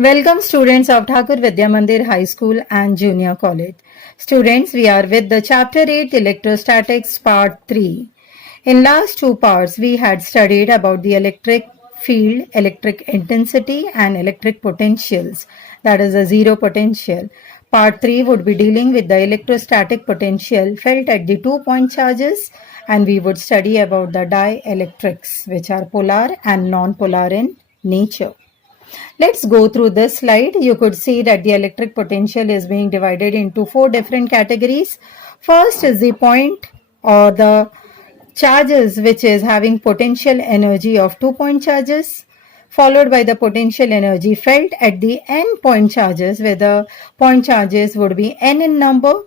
Welcome students of Thakur Vidya Mandir High School and Junior College. Students, we are with the chapter 8 Electrostatics part 3. In last two parts, we had studied about the electric field, electric intensity and electric potentials, that is a zero potential. Part 3 would be dealing with the electrostatic potential felt at the 2-point charges, and we would study about the dielectrics, which are polar and non-polar in nature. Let's go through this slide. You could see that the electric potential is being divided into 4 different categories. First is the point or the charges which is having potential energy of 2-point charges, followed by the potential energy felt at the n-point charges, where the point charges would be n in number.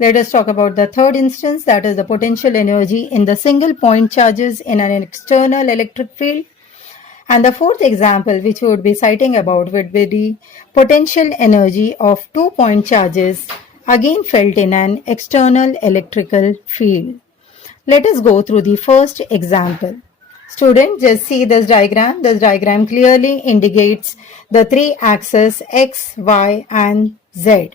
Let us talk about the third instance, that is the potential energy in the single point charges in an external electric field. And the fourth example which we would be citing about would be the potential energy of 2-point charges again felt in an external electrical field. Let us go through the first example. Students, just see this diagram. This diagram clearly indicates the three axes X, Y and Z.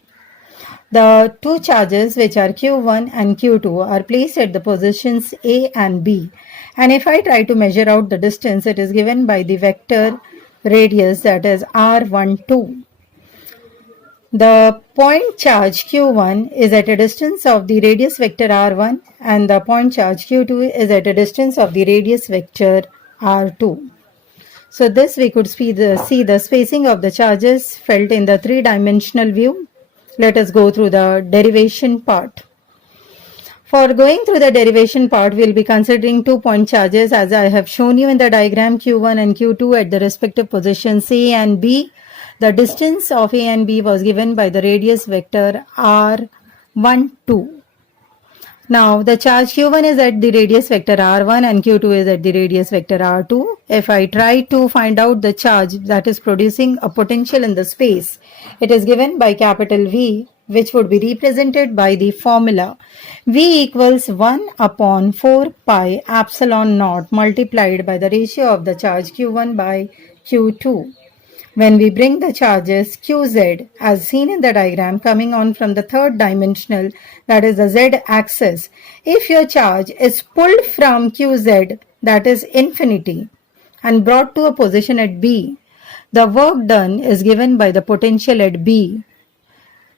The two charges, which are Q1 and Q2, are placed at the positions A and B. And if I try to measure out the distance, it is given by the vector radius, that is R12. The point charge Q1 is at a distance of the radius vector R1, and the point charge Q2 is at a distance of the radius vector R2. So this we could see the spacing of the charges felt in the three-dimensional view. Let us go through the derivation part. For going through the derivation part, we will be considering 2-point charges as I have shown you in the diagram, Q1 and Q2 at the respective positions A and B. The distance of A and B was given by the radius vector R12. Now the charge Q1 is at the radius vector R1 and Q2 is at the radius vector R2. If I try to find out the charge that is producing a potential in the space, it is given by capital V, which would be represented by the formula V equals 1 upon 4 pi epsilon naught multiplied by the ratio of the charge Q1 by Q2. When we bring the charges Qz as seen in the diagram coming on from the third dimensional, that is the Z axis, if your charge is pulled from Qz, that is infinity, and brought to a position at B, the work done is given by the potential at B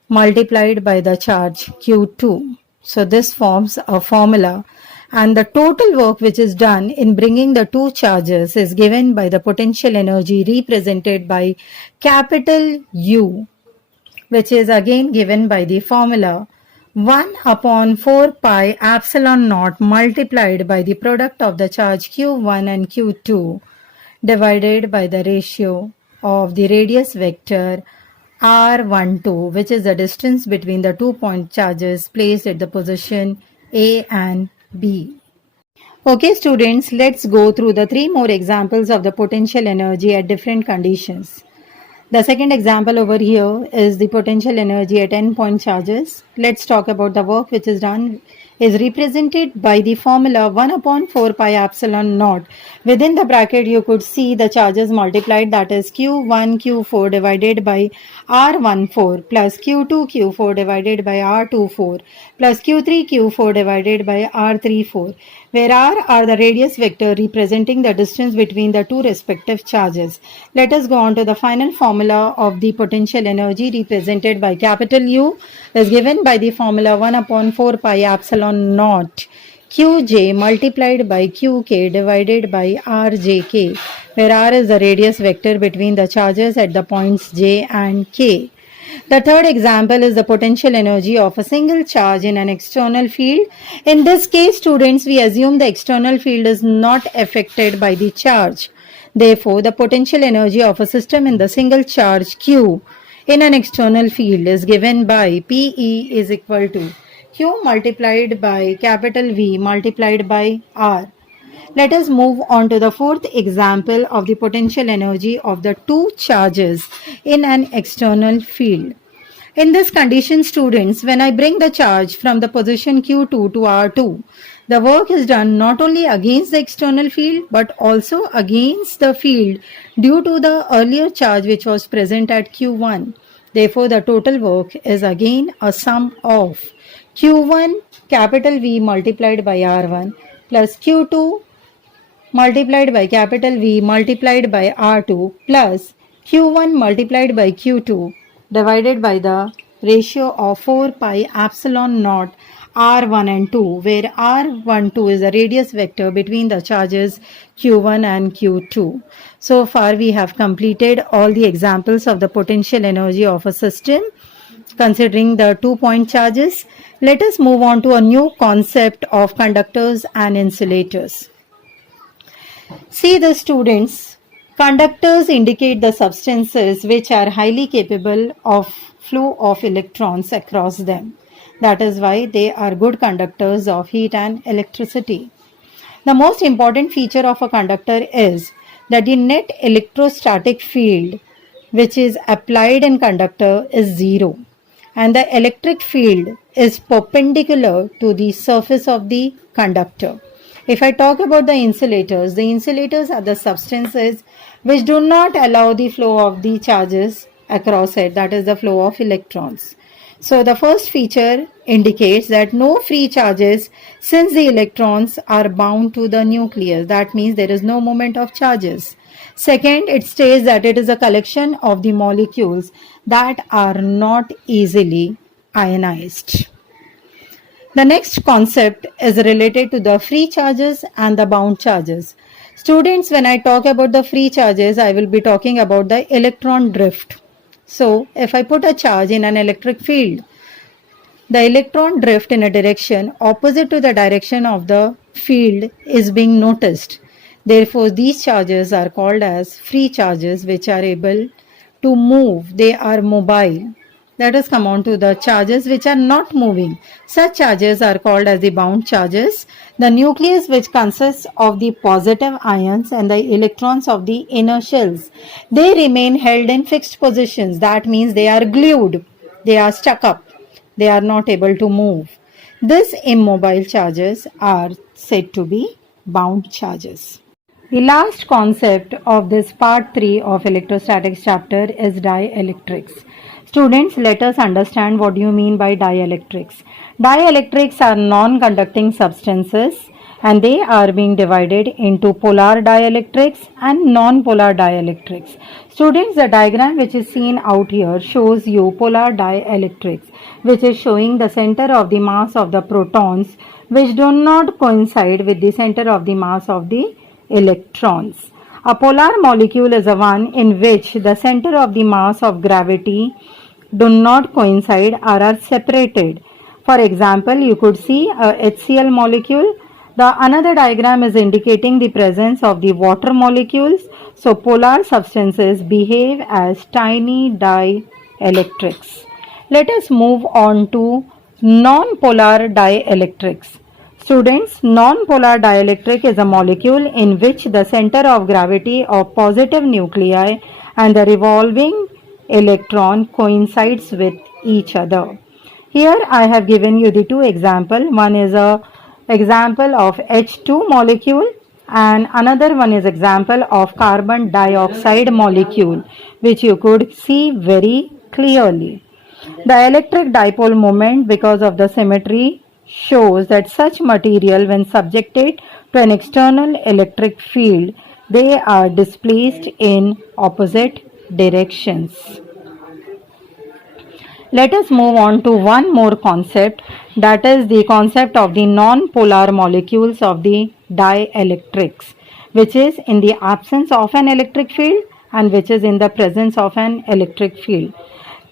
multiplied by the charge Q2. So this forms a formula, and the total work which is done in bringing the two charges is given by the potential energy represented by capital U, which is again given by the formula 1 upon 4 pi epsilon naught multiplied by the product of the charge Q1 and Q2 divided by the ratio of the radius vector R12, which is the distance between the 2-point charges placed at the position A and B. Okay students, let's go through the 3 more examples of the potential energy at different conditions. The second example over here is the potential energy at n-point charges. Let's talk about the work which is done is represented by the formula 1 upon 4 pi epsilon naught. Within the bracket you could see the charges multiplied, that is Q1 Q4 divided by R14 plus Q2 Q4 divided by R24 plus Q3 Q4 divided by R34, where R are the radius vector representing the distance between the two respective charges. Let us go on to the final formula of the potential energy represented by capital U is given by the formula 1 upon 4 pi epsilon naught Qj multiplied by Qk divided by Rjk, where R is the radius vector between the charges at the points J and K. The third example is the potential energy of a single charge in an external field. In this case, students, we assume the external field is not affected by the charge. Therefore, the potential energy of a system in the single charge Q in an external field is given by PE is equal to Q multiplied by capital V multiplied by R. Let us move on to the fourth example of the potential energy of the two charges in an external field. In this condition, students, when I bring the charge from the position Q2 to R2, The work is done not only against the external field but also against the field due to the earlier charge which was present at Q1. Therefore, the total work is again a sum of Q1 capital V multiplied by R1 plus Q2 multiplied by capital V multiplied by R2 plus Q1 multiplied by Q2 divided by the ratio of 4 pi epsilon naught R1 and 2, where R12 is the radius vector between the charges Q1 and Q2. So far we have completed all the examples of the potential energy of a system considering the 2-point charges. Let us move on to a new concept of conductors and insulators. See the students, conductors indicate the substances which are highly capable of flow of electrons across them. That is why they are good conductors of heat and electricity. The most important feature of a conductor is that the net electrostatic field which is applied in conductor is zero, and the electric field is perpendicular to the surface of the conductor. If I talk about the insulators are the substances which do not allow the flow of the charges across it, that is the flow of electrons. So the first feature indicates that no free charges since the electrons are bound to the nucleus. That means there is no movement of charges. Second, it states that it is a collection of the molecules that are not easily ionized. The next concept is related to the free charges and the bound charges. Students, when I talk about the free charges, I will be talking about the electron drift. So, if I put a charge in an electric field, the electron drift in a direction opposite to the direction of the field is being noticed. Therefore, these charges are called as free charges which are able to move. They are mobile. Let us come on to the charges which are not moving. Such charges are called as the bound charges. The nucleus, which consists of the positive ions and the electrons of the inner shells, they remain held in fixed positions. That means they are glued. They are stuck up. They are not able to move. These immobile charges are said to be bound charges. The last concept of this part 3 of electrostatics chapter is dielectrics. Students, let us understand what you mean by dielectrics. Dielectrics are non-conducting substances and they are being divided into polar dielectrics and non-polar dielectrics. Students, the diagram which is seen out here shows you polar dielectrics, which is showing the center of the mass of the protons which do not coincide with the center of the mass of the electrons. A polar molecule is a one in which the center of the mass of gravity do not coincide or are separated. For example, you could see a HCl molecule. The another diagram is indicating the presence of the water molecules. So polar substances behave as tiny dielectrics. Let us move on to non-polar dielectrics. Students, non-polar dielectric is a molecule in which the center of gravity of positive nuclei and the revolving electron coincides with each other. Here I have given you the two examples. One is a example of H2 molecule and another one is example of carbon dioxide molecule, which you could see very clearly. The electric dipole moment, because of the symmetry, shows that such material, when subjected to an external electric field, they are displaced in opposite directions. Let us move on to one more concept, that is the concept of the non-polar molecules of the dielectrics, which is in the absence of an electric field and which is in the presence of an electric field.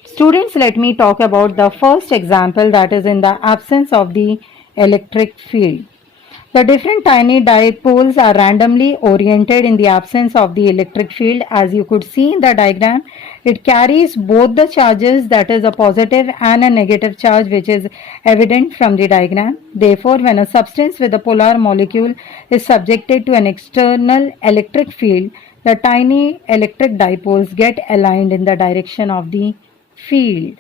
Students, let me talk about the first example, that is in the absence of the electric field. The different tiny dipoles are randomly oriented in the absence of the electric field. As you could see in the diagram, it carries both the charges, that is a positive and a negative charge, which is evident from the diagram. Therefore, when a substance with a polar molecule is subjected to an external electric field, the tiny electric dipoles get aligned in the direction of the field.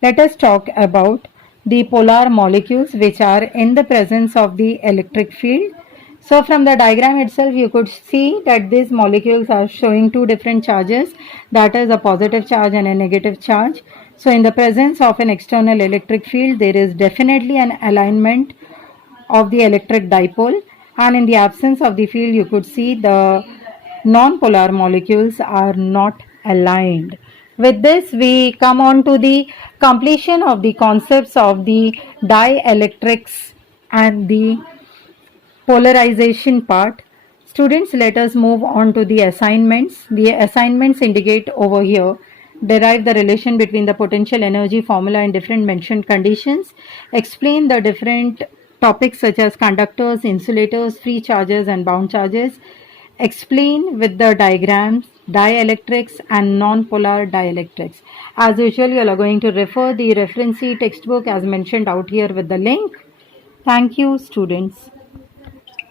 Let us talk about the polar molecules which are in the presence of the electric field. So from the diagram itself, you could see that these molecules are showing two different charges, that is a positive charge and a negative charge. So in the presence of an external electric field, there is definitely an alignment of the electric dipole, and in the absence of the field, you could see the non-polar molecules are not aligned. With this, we come on to the completion of the concepts of the dielectrics and the polarization part. Students, let us move on to the assignments. The assignments indicate over here. Derive the relation between the potential energy formula and different mentioned conditions. Explain the different topics such as conductors, insulators, free charges, and bound charges. Explain with the diagrams dielectrics and non-polar dielectrics. As usual, you are going to refer the reference textbook as mentioned out here with the link. Thank you, students.